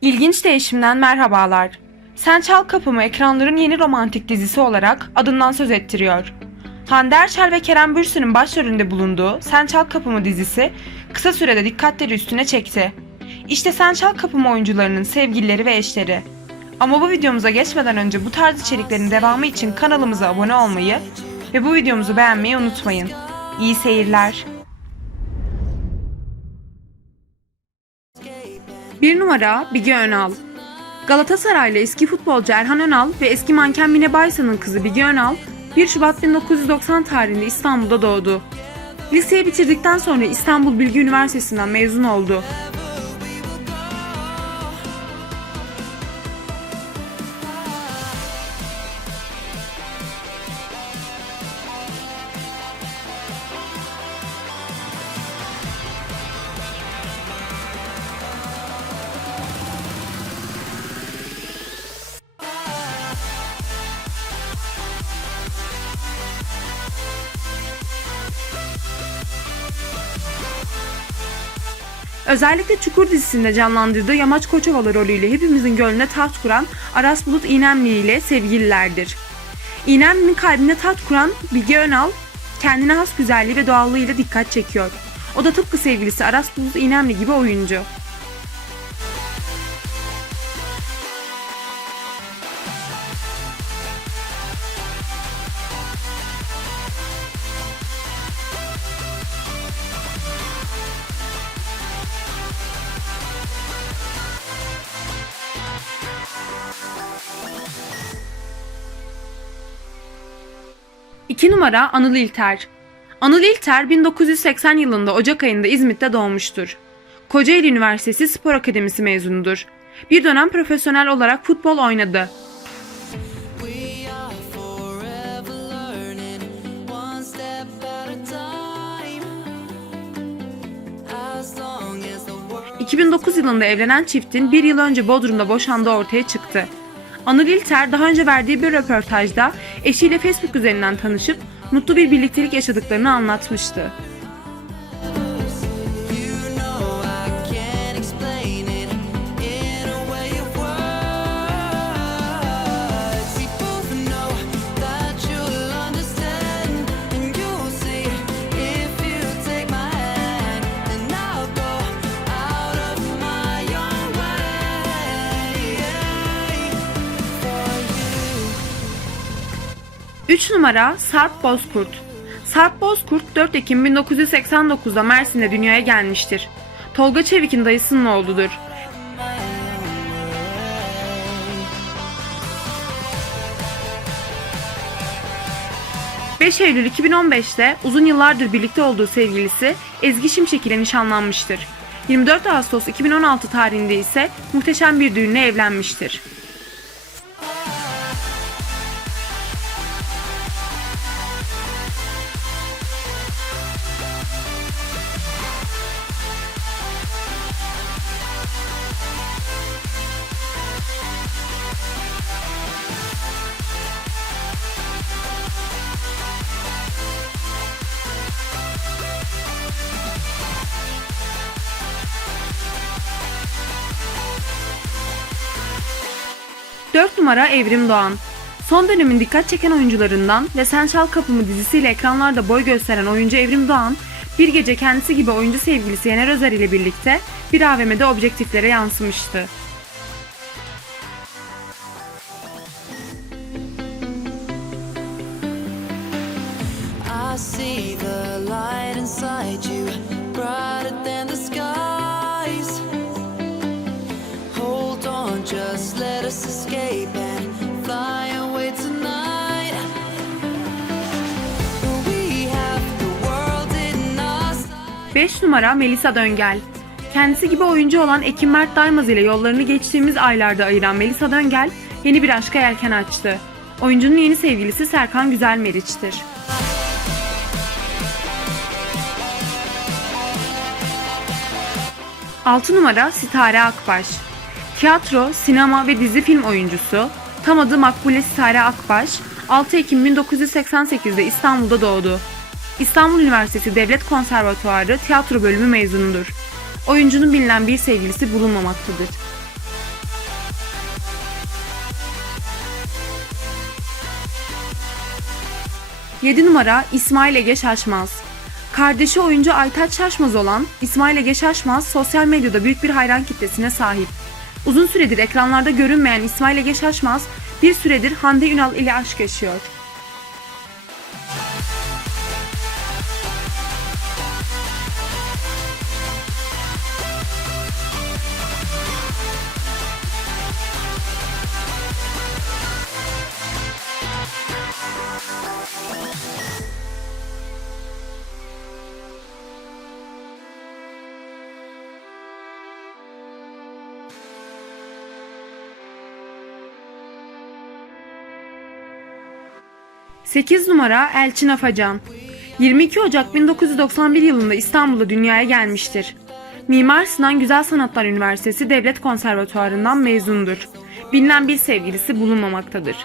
İlginç Değişim'den merhabalar. Sen Çal Kapımı ekranların yeni romantik dizisi olarak adından söz ettiriyor. Hande Erçel ve Kerem Bürsin'in başrolünde bulunduğu Sen Çal Kapımı dizisi kısa sürede dikkatleri üstüne çekti. İşte Sen Çal Kapımı oyuncularının sevgilileri ve eşleri. Ama bu videomuza geçmeden önce bu tarz içeriklerin devamı için kanalımıza abone olmayı ve bu videomuzu beğenmeyi unutmayın. İyi seyirler. Bir numara Bige Önal. Galatasaraylı eski futbolcu Erhan Önal ve eski manken Mine Baysa'nın kızı Bige Önal 1 Şubat 1990 tarihinde İstanbul'da doğdu. Liseyi bitirdikten sonra İstanbul Bilgi Üniversitesi'nden mezun oldu. Özellikle Çukur dizisinde canlandırdığı Yamaç Koçovalı rolüyle hepimizin gönlüne taht kuran Aras Bulut İynemli ile sevgililerdir. İynemli'nin kalbine taht kuran Bilge Önal kendine has güzelliği ve doğallığıyla dikkat çekiyor. O da tıpkı sevgilisi Aras Bulut İynemli gibi oyuncu. İki numara Anıl İlter. Anıl İlter 1980 yılında Ocak ayında İzmit'te doğmuştur. Kocaeli Üniversitesi Spor Akademisi mezunudur. Bir dönem profesyonel olarak futbol oynadı. We are forever learning, one step at a time. As long as the world 2009 yılında evlenen çiftin bir yıl önce Bodrum'da boşandığı ortaya çıktı. Anıl İlter daha önce verdiği bir röportajda eşiyle Facebook üzerinden tanışıp mutlu bir birliktelik yaşadıklarını anlatmıştı. 3 numara Sarp Bozkurt. Sarp Bozkurt 4 Ekim 1989'da Mersin'de dünyaya gelmiştir. Tolga Çevik'in dayısının oğludur. My own way. 5 Eylül 2015'te uzun yıllardır birlikte olduğu sevgilisi Ezgi Şimşek ile nişanlanmıştır. 24 Ağustos 2016 tarihinde ise muhteşem bir düğünle evlenmiştir. Dört numara Evrim Doğan. Son dönemin dikkat çeken oyuncularından ve Sen Kapımı dizisiyle ekranlarda boy gösteren oyuncu Evrim Doğan, bir gece kendisi gibi oyuncu sevgilisi Yener Özer ile birlikte bir AVM'de objektiflere yansımıştı. I see the light inside you, 5 numara Melisa Döngel. Kendisi gibi oyuncu olan Ekim Mert Daymaz ile yollarını geçtiğimiz aylarda ayıran Melisa Döngel yeni bir aşka yelken açtı. Oyuncunun yeni sevgilisi Serkan Güzel Meriç'tir. Altı numara Sitare Akbaş. Tiyatro, sinema ve dizi film oyuncusu, tam adı Makbule Sitare Akbaş, 6 Ekim 1988'de İstanbul'da doğdu. İstanbul Üniversitesi Devlet Konservatuarı tiyatro bölümü mezunudur. Oyuncunun bilinen bir sevgilisi bulunmamaktadır. Yedi numara İsmail Ege Şaşmaz Kardeşi oyuncu Aytaç Şaşmaz olan İsmail Ege Şaşmaz sosyal medyada büyük bir hayran kitlesine sahip. Uzun süredir ekranlarda görünmeyen İsmail Ege Şaşmaz bir süredir Hande Ünal ile aşk yaşıyor. Sekiz numara Elçin Afacan. 22 Ocak 1991 yılında İstanbul'da dünyaya gelmiştir. Mimar Sinan Güzel Sanatlar Üniversitesi Devlet Konservatuarı'ndan mezundur. Bilinen bir sevgilisi bulunmamaktadır.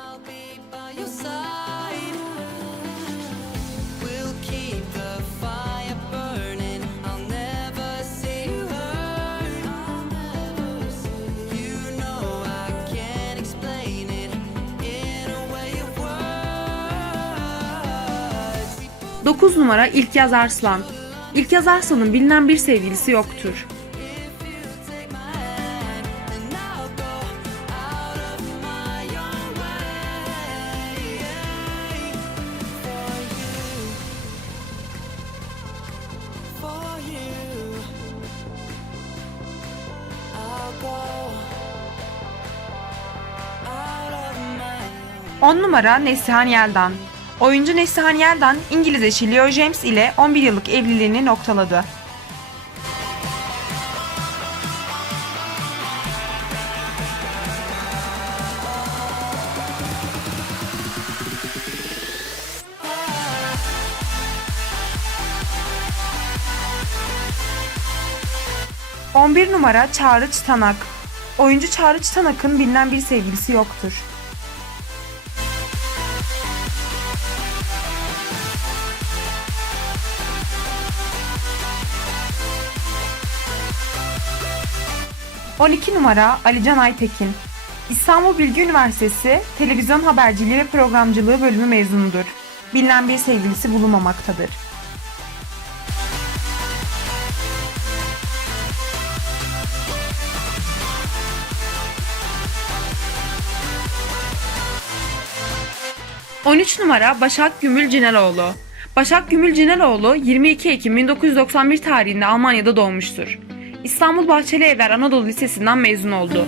9 numara İlkyaz Arslan. İlkyaz Arslan'ın bilinen bir sevgilisi yoktur. 10 numara Neslihan Yeldan. Oyuncu Neslihan Yeldan İngiliz eşi Leo James ile 11 yıllık evliliğini noktaladı. ...11 numara Çağrı Çıtanak. Oyuncu Çağrı Çıtanak'ın bilinen bir sevgilisi yoktur. ...12 numara Alican Aytekin. İstanbul Bilgi Üniversitesi Televizyon Haberciliği ve Programcılığı bölümü mezunudur. Bilinen bir sevgilisi bulunmamaktadır. ...13 numara Başak Gümül Cineloğlu. Başak Gümül Cineloğlu 22 Ekim 1991 tarihinde Almanya'da doğmuştur. İstanbul Bahçeli Evler Anadolu Lisesi'nden mezun oldu.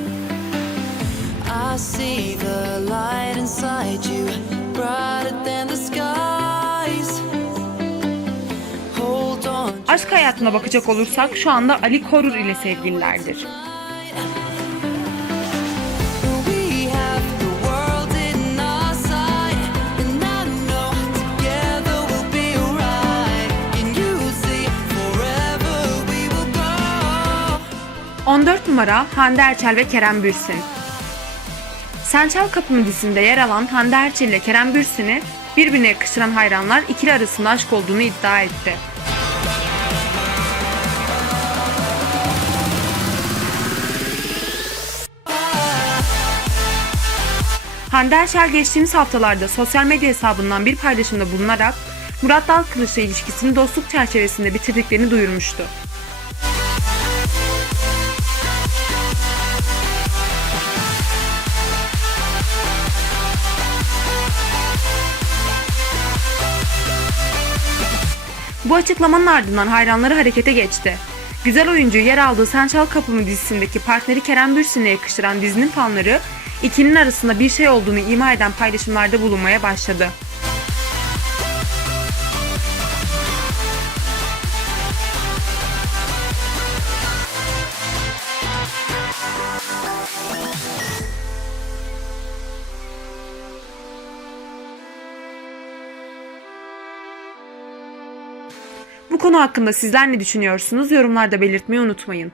Aşk hayatına bakacak olursak şu anda Ali Korur ile sevgililerdir. 14 numara Hande Erçel ve Kerem Bürsin. Sen Çal Kapımı dizisinde yer alan Hande Erçel ile Kerem Bürsin'i birbirine yakıştıran hayranlar ikili arasında aşk olduğunu iddia etti. Hande Erçel geçtiğimiz haftalarda sosyal medya hesabından bir paylaşımda bulunarak Murat Dalkılıç'la ilişkisini dostluk çerçevesinde bitirdiklerini duyurmuştu. Bu açıklamanın ardından hayranları harekete geçti. Güzel oyuncu yer aldığı Sen Çal Kapımı dizisindeki partneri Kerem Bürsin'le yakıştıran dizinin fanları ikinin arasında bir şey olduğunu ima eden paylaşımlarda bulunmaya başladı. Konu hakkında sizler ne düşünüyorsunuz? Yorumlarda belirtmeyi unutmayın.